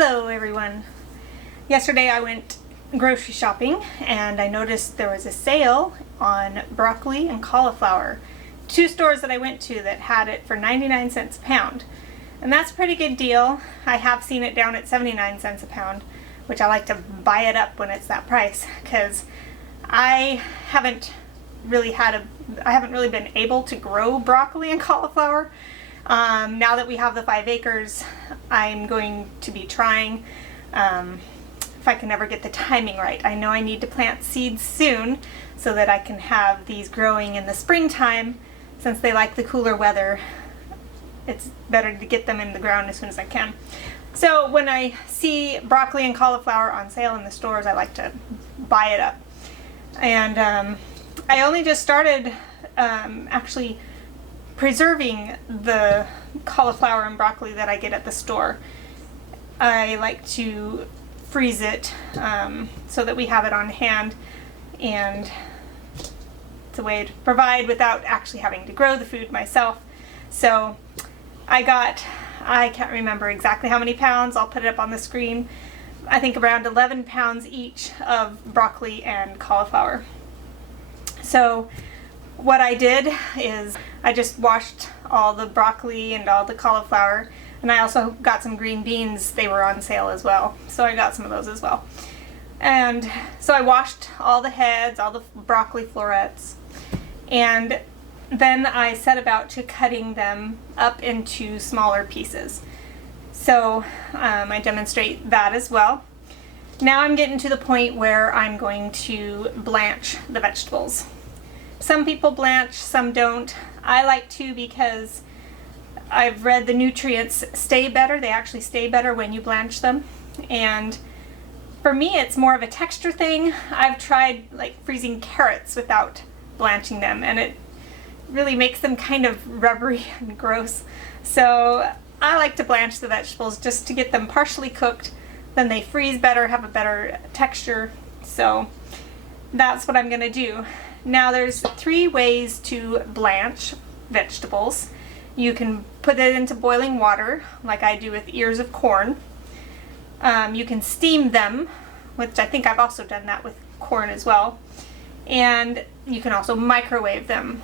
Hello everyone. Yesterday I went grocery shopping and I noticed there was a sale on broccoli and cauliflower. Two stores that I went to that had it for 99 cents a pound. And that's a pretty good deal. I have seen it down at 79 cents a pound, which I like to buy it up when it's that price because I haven't really been able to grow broccoli and cauliflower. Now that we have the 5 acres, I'm going to be trying, if I can ever get the timing right. I know I need to plant seeds soon so that I can have these growing in the springtime. Since they like the cooler weather, it's better to get them in the ground as soon as I can. So when I see broccoli and cauliflower on sale in the stores, I like to buy it up. And I only just started actually preserving the cauliflower and broccoli that I get at the store. I like to freeze it so that we have it on hand, and it's a way to provide without actually having to grow the food myself. So I can't remember exactly how many pounds, I'll put it up on the screen. I think around 11 pounds each of broccoli and cauliflower. So what I did is I just washed all the broccoli and all the cauliflower, and I also got some green beans. They were on sale as well, so I got some of those as well. And so I washed all the heads, all the broccoli florets, and then I set about to cutting them up into smaller pieces. So I demonstrate that as well. Now I'm getting to the point where I'm going to blanch the vegetables. Some people blanch, some don't. I like to because I've read the nutrients stay better. They actually stay better when you blanch them. And for me, it's more of a texture thing. I've tried like freezing carrots without blanching them, and it really makes them kind of rubbery and gross. So I like to blanch the vegetables just to get them partially cooked. Then they freeze better, have a better texture. So that's what I'm gonna do. Now there's 3 ways to blanch vegetables. You can put it into boiling water, like I do with ears of corn. You can steam them, which I think I've also done that with corn as well. And you can also microwave them.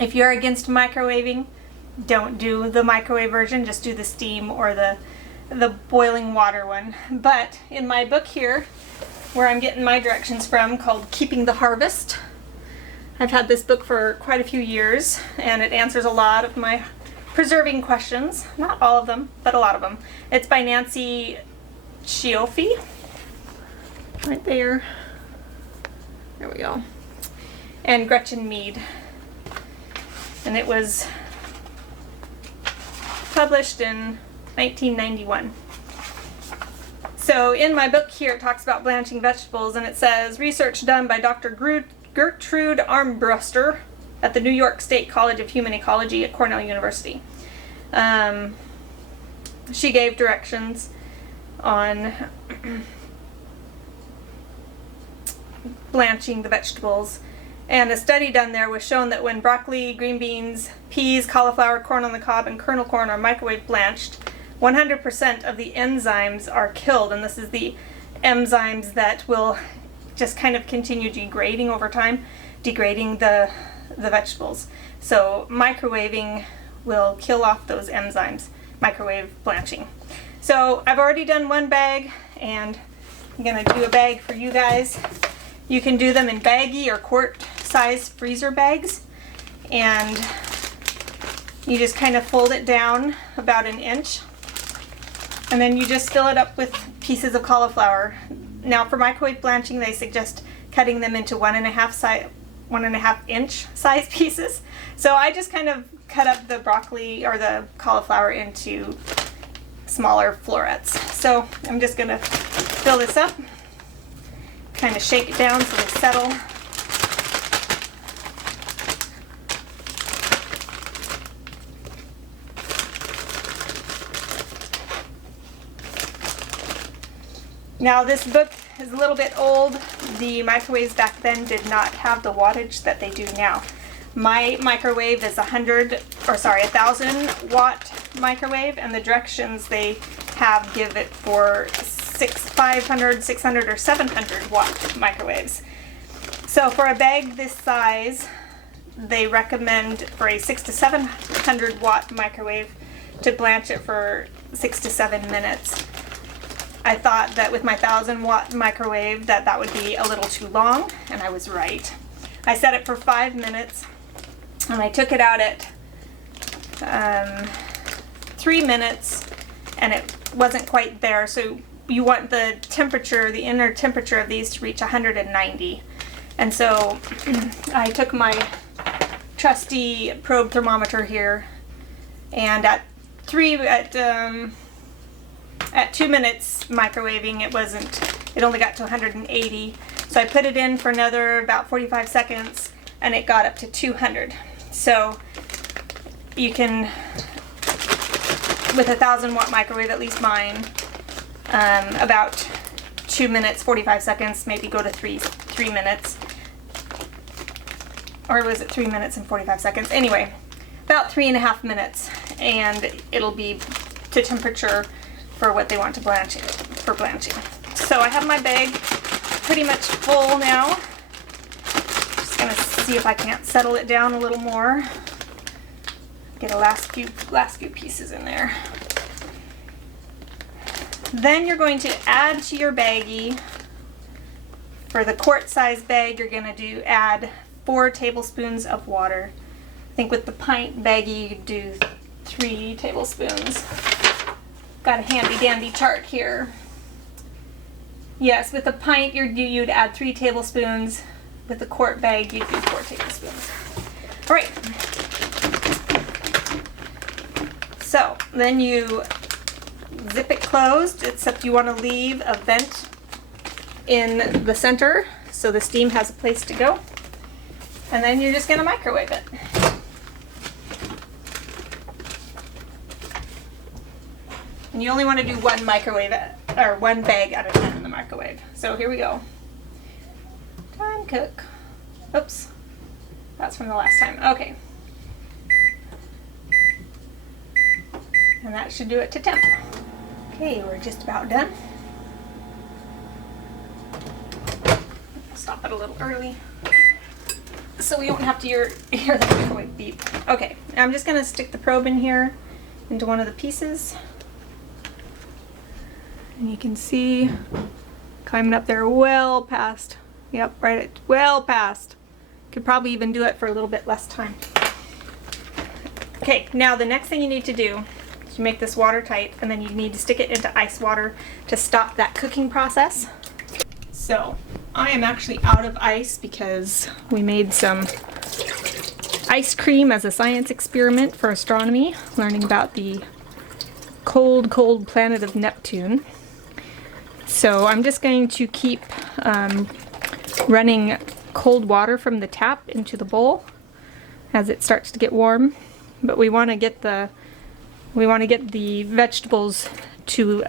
If you're against microwaving, don't do the microwave version, just do the steam or the boiling water one. But in my book here, where I'm getting my directions from, called Keeping the Harvest, I've had this book for quite a few years, and it answers a lot of my preserving questions. Not all of them, but a lot of them. It's by Nancy Cioffi, right there. There we go. And Gretchen Mead. And it was published in 1991. So in my book here, it talks about blanching vegetables, and it says, research done by Dr. Gertrude Armbruster at the New York State College of Human Ecology at Cornell University. She gave directions on blanching the vegetables, and a study done there was shown that when broccoli, green beans, peas, cauliflower, corn on the cob, and kernel corn are microwave blanched, 100% of the enzymes are killed, and this is the enzymes that will just kind of continue degrading over time, degrading the vegetables. So microwaving will kill off those enzymes, microwave blanching. So I've already done 1 bag, and I'm gonna do a bag for you guys. You can do them in baggie or quart size freezer bags, and you just kind of fold it down about 1 inch, and then you just fill it up with pieces of cauliflower. Now for microwave blanching, they suggest cutting them into 1.5 inch size pieces. So I just kind of cut up the broccoli or the cauliflower into smaller florets. So I'm just gonna fill this up, kind of shake it down so they settle. Now this book is a little bit old. The microwaves back then did not have the wattage that they do now. My microwave is 1,000 watt microwave, and the directions, they have give it for 500, 600, or 700 watt microwaves. So for a bag this size, they recommend for a 600 to 700 watt microwave to blanch it for 6 to 7 minutes. I thought that with my 1000 watt microwave that would be a little too long, and I was right. I set it for 5 minutes, and I took it out at 3 minutes, and it wasn't quite there. So you want the temperature, the inner temperature of these to reach 190. And so I took my trusty probe thermometer here, and at 2 minutes microwaving, it only got to 180. So I put it in for another about 45 seconds, and it got up to 200. So you can, with a 1000 watt microwave, at least mine, about 2 minutes, 45 seconds, maybe go to 3 minutes. Or was it 3 minutes and 45 seconds? Anyway, about 3.5 minutes, and it'll be to temperature for what they want to blanch for blanching. So I have my bag pretty much full now. Just gonna see if I can't settle it down a little more. Get a last few pieces in there. Then you're going to add to your baggie. For the quart size bag, you're gonna add 4 tablespoons of water. I think with the pint baggie, you do 3 tablespoons. Got a handy dandy chart here. Yes, with the pint, you'd add 3 tablespoons. With the quart bag, you'd do 4 tablespoons. All right. So then you zip it closed, except you want to leave a vent in the center so the steam has a place to go. And then you're just going to microwave it. And you only want to do one bag at a time in the microwave. So here we go. Time cook. Oops. That's from the last time. Okay. And that should do it to temp. Okay, we're just about done. Stop it a little early so we don't have to hear the microwave beep. Okay, I'm just going to stick the probe in here into one of the pieces. And you can see climbing up there well past. Yep, well past. Could probably even do it for a little bit less time. Okay, now the next thing you need to do is you make this watertight, and then you need to stick it into ice water to stop that cooking process. So I am actually out of ice because we made some ice cream as a science experiment for astronomy, learning about the cold, cold planet of Neptune. So I'm just going to keep running cold water from the tap into the bowl as it starts to get warm. But we want to get the vegetables to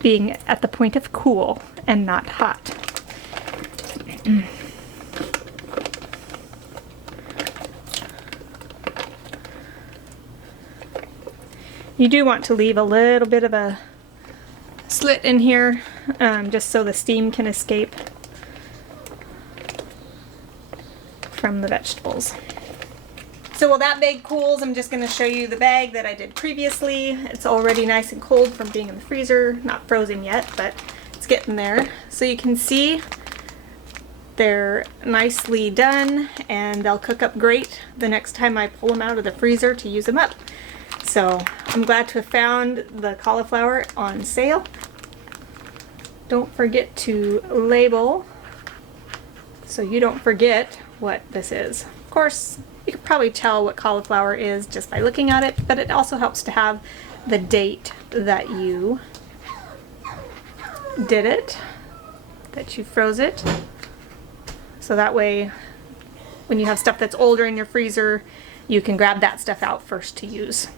being at the point of cool and not hot. You do want to leave a little bit of a slit in here, just so the steam can escape from the vegetables. So while that bag cools, I'm just going to show you the bag that I did previously. It's already nice and cold from being in the freezer, not frozen yet, but it's getting there. So you can see they're nicely done, and they'll cook up great the next time I pull them out of the freezer to use them up. So I'm glad to have found the cauliflower on sale. Don't forget to label so you don't forget what this is. Of course, you can probably tell what cauliflower is just by looking at it, but it also helps to have the date that you did it, that you froze it. So that way, when you have stuff that's older in your freezer, you can grab that stuff out first to use.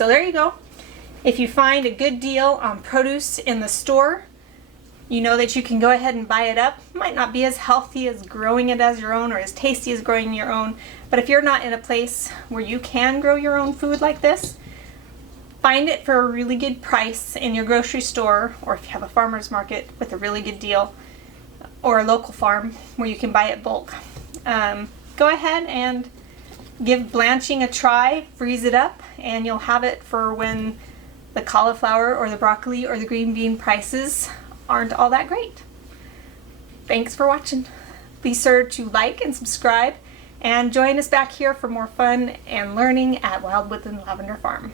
So there you go. If you find a good deal on produce in the store, you know that you can go ahead and buy it up. It might not be as healthy as growing it as your own or as tasty as growing your own, but if you're not in a place where you can grow your own food like this, find it for a really good price in your grocery store, or if you have a farmer's market with a really good deal, or a local farm where you can buy it bulk. Go ahead and give blanching a try, freeze it up, and you'll have it for when the cauliflower or the broccoli or the green bean prices aren't all that great. Thanks for watching. Be sure to like and subscribe and join us back here for more fun and learning at Wild Woodland Lavender Farm.